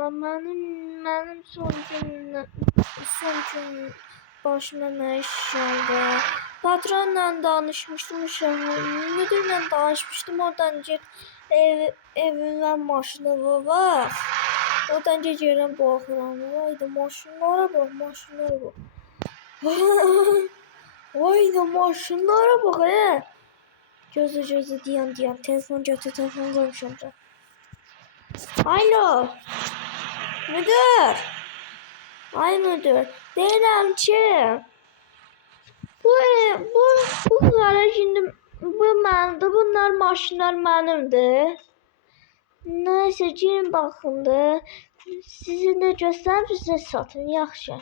Benim son gün başıma ne iş geldi? Patronla danışmıştım, müdürle danışmıştım. Oradan git evime maşını var. Oradan gelirəm baxıram. Vay da maşınlara bak, maşınlara bak. Vay da maşınlara bak he. Gözü diyan. Telefon götür, telefon konuşacağım. Alo. Müdür. Ay müdür. Deyirəm ki, bu garajında bu mənimdir. Bunlar maşınlar mənimdir. Neyse girin baxın. Sizin də göstərim, sizə satın. Yaxşı.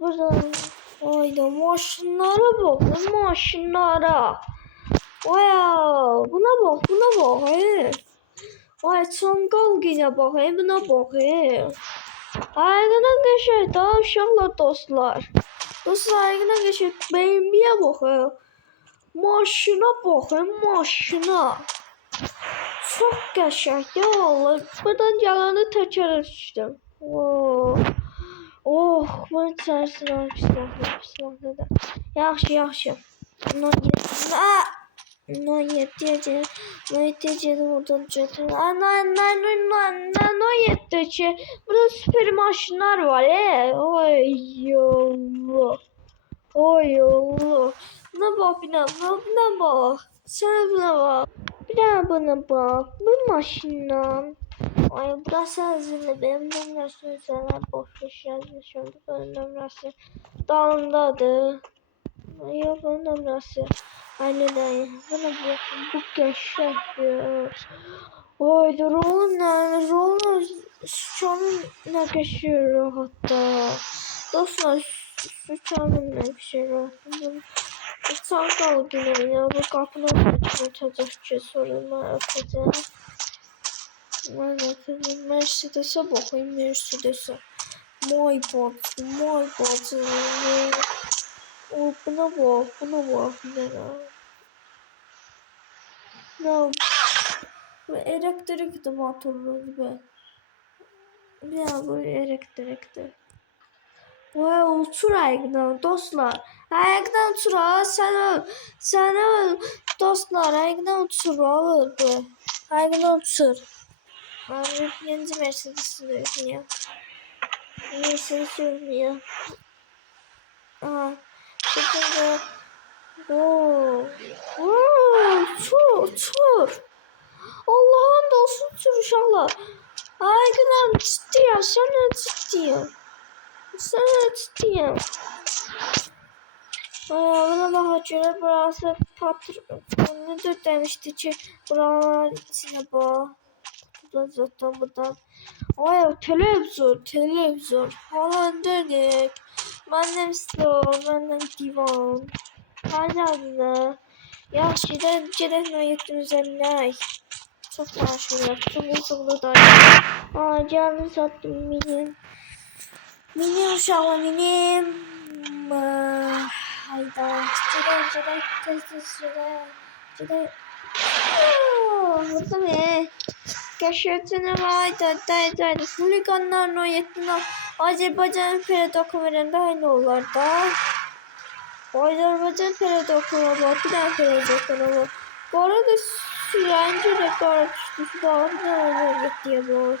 Buradan ayda maşınlara bak, maşınlara. Wow, buna bak. Ay çangal yine bak, buna bak. Aygına geçer daha uşaqlar dostlar. Dostlar aygına geçer beğenmiye bak. Maşına bak, maşına. Çok qəşəng ya Allah. Buradan yalanı təkrar düşdüm. Oh, bunun içərisində pismaqda da. Yaxşı. No yetəcək oradan götürün. No yetəcək. Burada süper maşınlar var. Oy Allah. Buna bak. Sen buna bak. Bir daha buna bak. Bu maşından. Ay burası hazırlı. Benim nömrəsi üzerine boş yazmışım. Benim nömrəsi dalındadır. Yok benim nömrəsi. Aynen. Buna bak. Bu qəşəngdir. Ay da rolun sıçanın ne geçiyor hatta. Dostlar sıçanın ne geçiyor. Çantalı günü ya. Bu kapının açılacak ki sorunlar atacağım. Mercedes'e bakayım. Mercedes'e. My body. O buna bak. Ne? Bu elektrikli motorlu gibi. Ya bu elektrikli. Vay uçur ayakdan dostlar. Ayakdan uçur ha sen öl dostlar ayakdan uçur bu. Ayakdan uçur. Abi yeni Mercedes sürüyor. Mercedes sürüyor. Aha. Şimdi uçur. Allah'ın dostu uçur uşaqlar. Ayakdan ciddiyim sana ciddiyim. Buna baka göre burası patron müdür demişti ki buralar içine bak. Buradan. Ay televizyon falan dedik. Məndən stol, məndən divan. Hala yaxşı gedək nöyetin üzərinə. Çok danışırlar. Çok uzunlu da. Canını sattım minim. Minim uşağım minim. Hayda. Gedək. Burada mı? Keşfetine vardı. Huliganlar nöyetin Azerbaycan Peredokumerinde aynı olar da. Azerbaycan Peredokumuna bak. Bir daha Peredokuma bak. Bu arada sürenci rekor düşmüş. Ne gitti bu?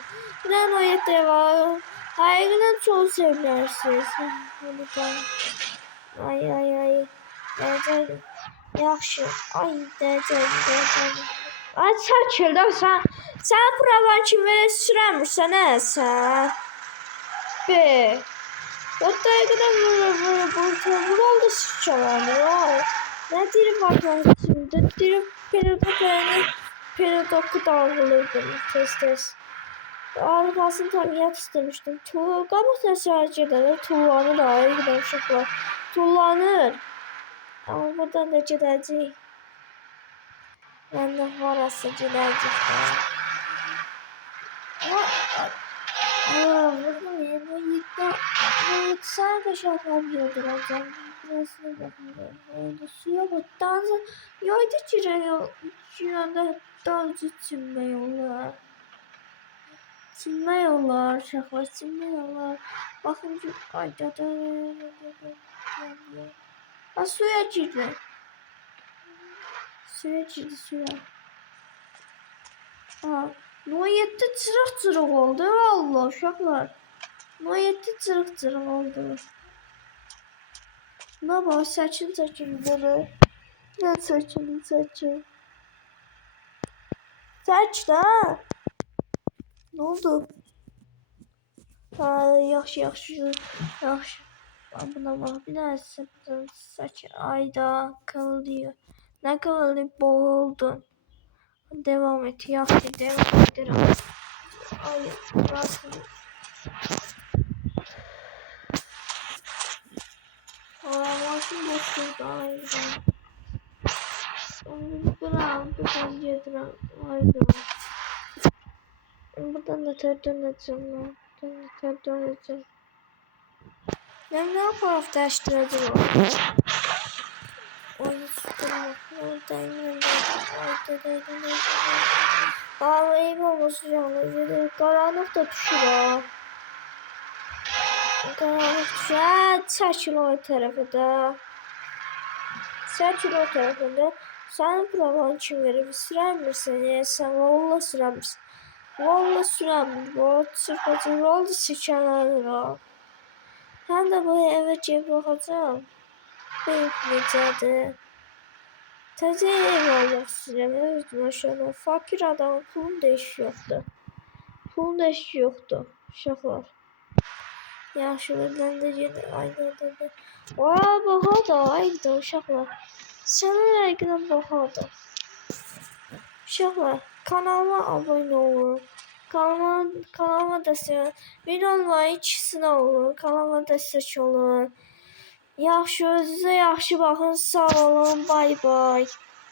Ne gitti var? Aygıdan çok sevmersiniz. Ay. Dəyəcəkdim. Yaxşı. Ay dəyəcəkdim. Ay çəkil də sən buralar kimi sürəmirsən sən. Be. Hatta bu oldu sıçalanır. Ne diri var şimdi? Diri peridoku dağılırdım tez. Arkasını tanıyat istemiştim. Qabaqdan sadece de tullanır ayrı giden uşaqlar. Tullanır. Ama buradan da gedəcək. Ben de varası gedəcək. Burada ne? Bu yıksan kaşafam yıldıracağım. Burasına bakın. Öyle suya bak. Danza yaydı cirada dansı çimmeyi onlar. Silmək olar, uşaqlar, silmək olar. Baxın ki, ay da. Ha, suya girdi. Suya. Ha, Noyette cırıq oldu. Allah uşaqlar. Noyette cırıq oldu. Ne var? Çəkin böyle. Ne çəkin. Çək də. Ne oldu? Ha, yaxşı. Buna bak. Bir daha saç. Ayda kıvılıyor. Ne kıvılıyor? Boğuldun. Devam et. Yaxşı. Devam ederim. Ay, burası. Maşın boşluğu ayda. Buradan gedirəm. Ayda. Buradan da dönəcəm. Ben ne yaparım değiştireceğim o. Onu tutturmak. Oradayım. Ağlayayım olması canlı. Karanlık da düşür ha. Karanlık düşür. Çəkil o tarafı da. Sana program kim verir? Sürəmirsən ya. Sen valla sürəmirsən. Valla sürəmir. Bu çırpacı oldu sikənədir. Hem de bu eve gelip bakacağım. Büyük necədir. Təzə ev almaq istəyirəm. Evet, maşallah. Fakir adamın pulun da işi yoxdur. Uşaqlar. Yaxşı, ben de gedir. Ayda. Vaa, baxa da. Ayda uşaqlar. Sənin rəqinə baxa da. Uşaqlar, kanalıma abone olun. Kanalıma destek. Bir olmayı ikisine olun. Kanalıma destek olun. Yaxşı, özünüzə yaxşı baxın. Sağ olun. Bay bay.